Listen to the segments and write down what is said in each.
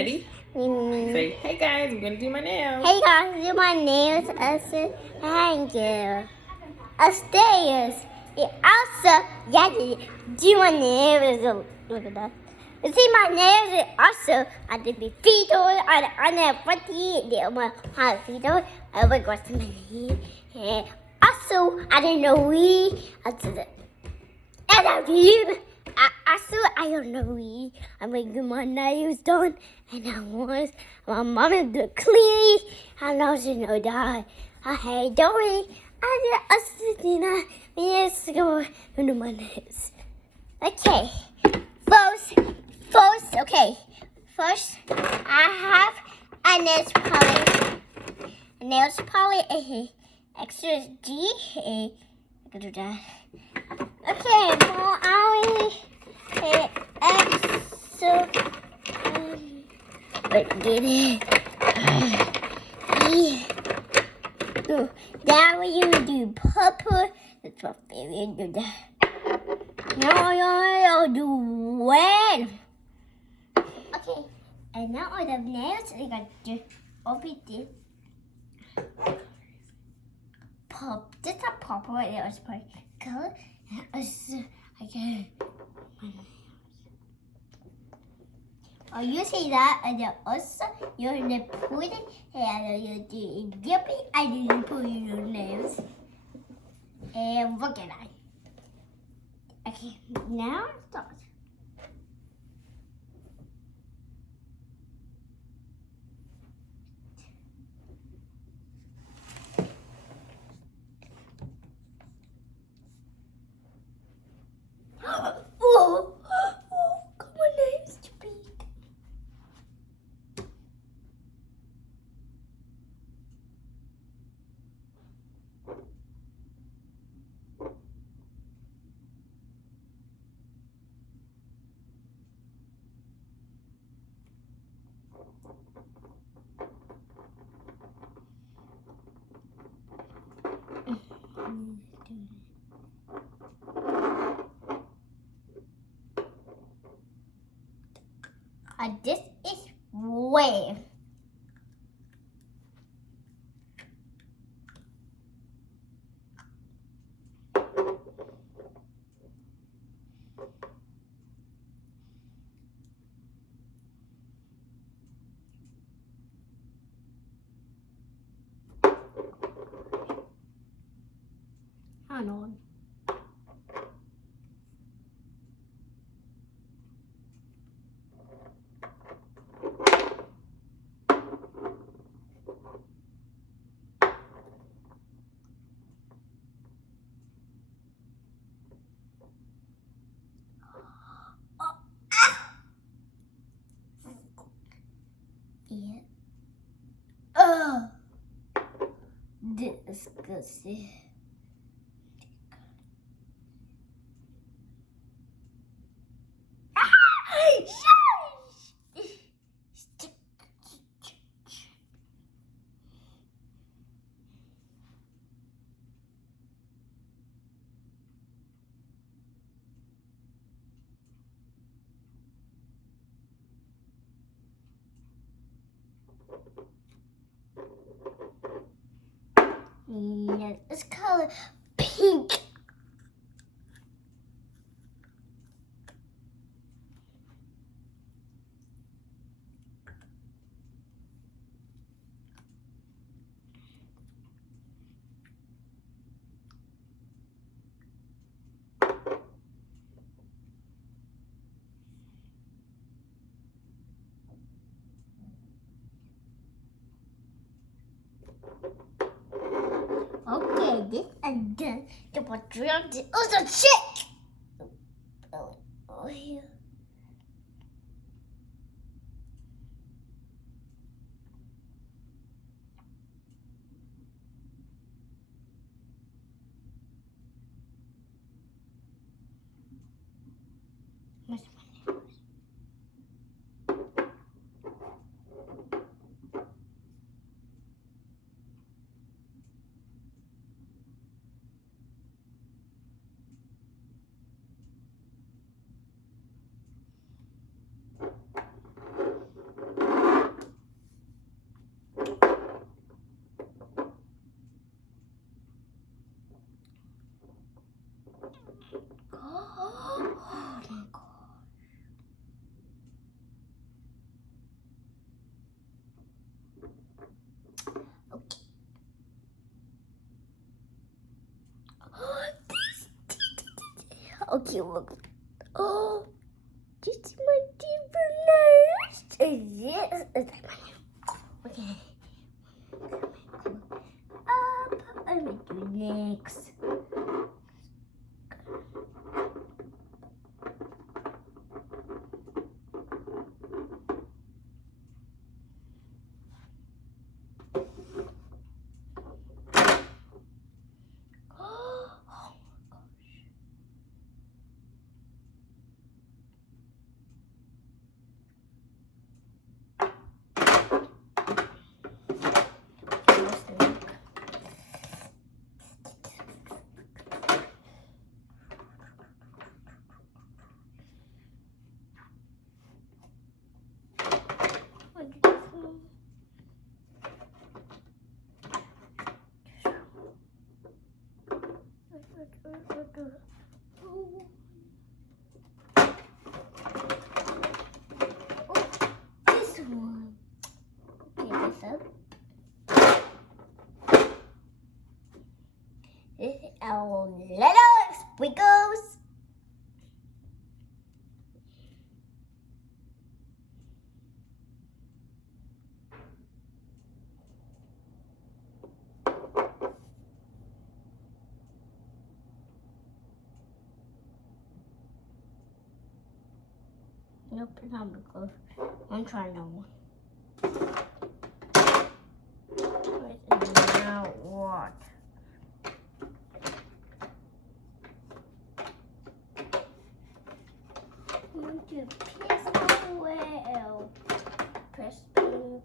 Ready? Say, hey guys, I'm gonna do my nails. Hey guys, do my nails as a hanger. Upstairs. It also, do my nails. Look at that. You see my nails also, I did my feet on, I never put the my feet on. I would go to my head. Also, I didn't know I did it. And I don't know I'm making my nails done, and I was my mom is the clean. I know she know that. I hate doing. I just go into my nails. Okay, first, okay. First, I have a nails polish, extra G. I can do that. Okay, well, I extra. But get it. That way you do purple. That's my favorite. Do that. No, do red. Okay, and now all the nails, I got to open this. Pop. This is a purple. It was my color. Okay. Oh, you see that, and then also you're gonna put it, and you do dipping, and you put your nails, and look at that. Okay, now start. Oh, come on, nails to be. This is wave. Hang on. Yeah. Oh, disgusting. Yeah, it's color pink. Okay, this and then the patriotic is also chick. Oh, here. Where's my nails? Okay, look. Oh, this is my different nose. Yes, it's like my nose. Okay. Up, I'm gonna do next. This one. Okay, this up. This is our little sprinkles. Nope, it's not because I'm trying that one. Now what? I'm going to piss well. Press pink.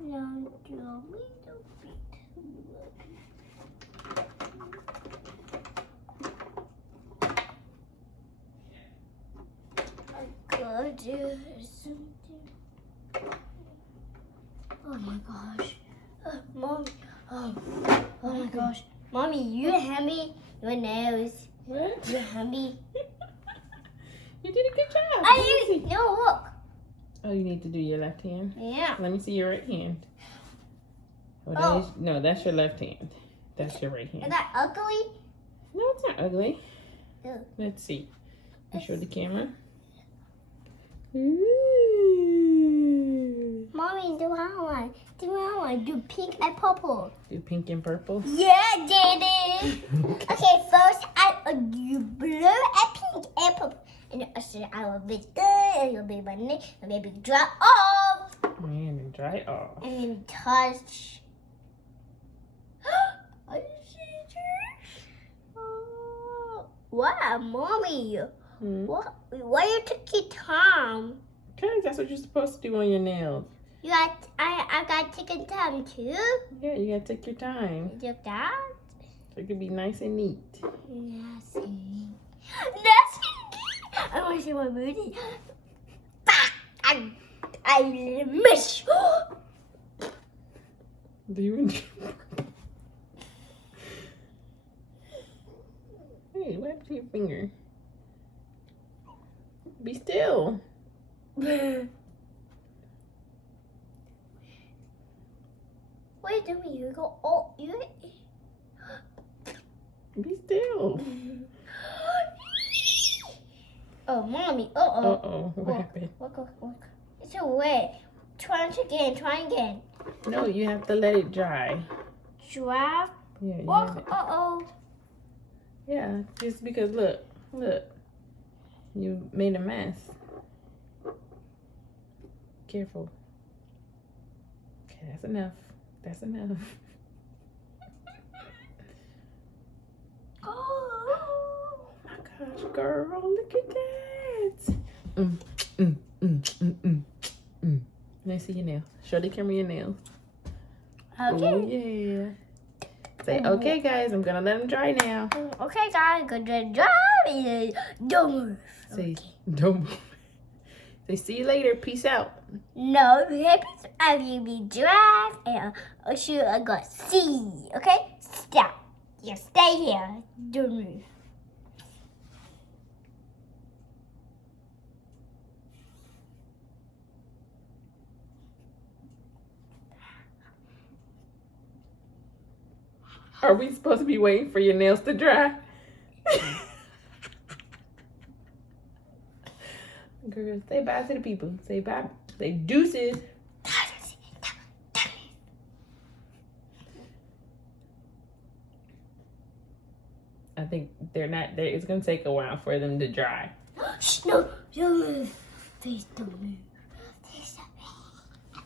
Now do a little bit. Go do something. Oh my gosh. Mommy. Oh my gosh. Mommy, you hand me your nails. What? You hand me. You did a good job. No, look. Oh, you need to do your left hand? Yeah. Let me see your right hand. Oh, no, that's your left hand. That's your right hand. Is that ugly? No, it's not ugly. Ew. Let's see. You show the camera. Mommy, do I want do pink and purple? Do pink and purple? Yeah, Daddy. Okay, first I do blue and pink and purple. And I will be good, and you'll be my neck, and maybe dry off. And dry off. And then touch. I see this. Oh, wow, Mommy. What? Why you took your time? Because that's what you're supposed to do on your nails. I got taken time too. Yeah, you gotta take your time. You took that? So it can be nice and neat. Nice and neat. Nice and neat. I want to see my movie. I miss. Do you enjoy? Hey, what happened to your finger? Be still. What are you doing? You go. Oh, you. Be still. Oh, Mommy. Uh-oh. Uh-oh. What happened? Look. It's away. Try again. No, you have to let it dry. Dry? Yeah, you Look. have it. Uh-oh. Yeah, just because, look. You made a mess. Careful. Okay, that's enough. Oh my gosh, girl, look at that. Let me see your nails. Show the camera your nails. Okay. Oh, yeah. Say, okay, guys, I'm gonna let them dry now. Okay, guys, good job. Don't move. Say, don't move. Say, see you later. Peace out. No, I will be drag and I'll shoot I got C. Okay? Stop. You stay here. Don't move. Are we supposed to be waiting for your nails to dry? Girl, say bye to the people. Say bye. Say deuces. I think they're not there. It's gonna take a while for them to dry. Shh, no, don't move. Please don't move. Please don't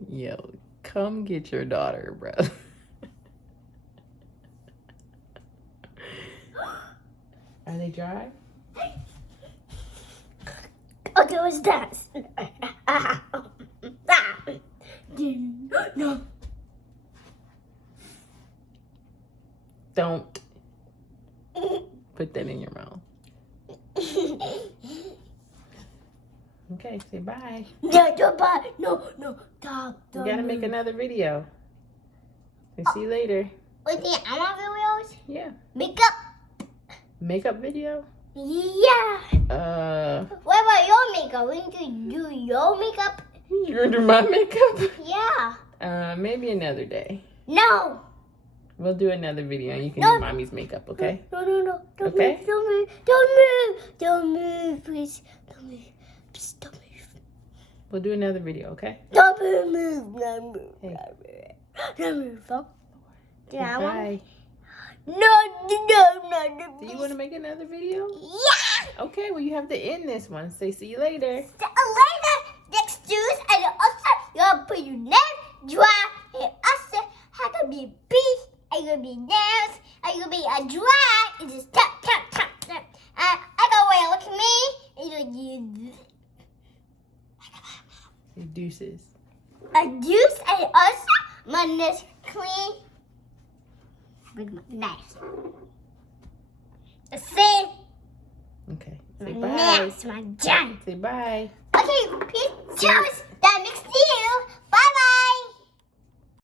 move. Yo, come get your daughter, bro. Are they dry? Okay, what's that? No. Don't put that in your mouth. Okay, say bye. No, don't bye. No, stop. You gotta make another video. And see you later. Wait, I want videos? Yeah. Makeup? Makeup video? Yeah. What about your makeup? We can do your makeup? You're gonna do my makeup? Yeah. Maybe another day. No. We'll do another video and you can No. do mommy's makeup, okay? No. Don't Okay. move. Don't move, please. Don't move. Please don't move. We'll do another video, okay? Don't move. Don't move. Hey. Don't move. Yeah, Bye. No. Do you want to make another video? Yeah. Okay, well you have to end this one. Say see you later. Later, next juice, and also you're put your nails dry, and also how to be beef, and you'll be nails, and you'll be a dry, and just tap. I go away, look at me, and you'll use Say deuces. a juice, and also my nails clean with my knife. See? Okay. My Say bye. nails, my giant. Say bye. Okay, peace, juice.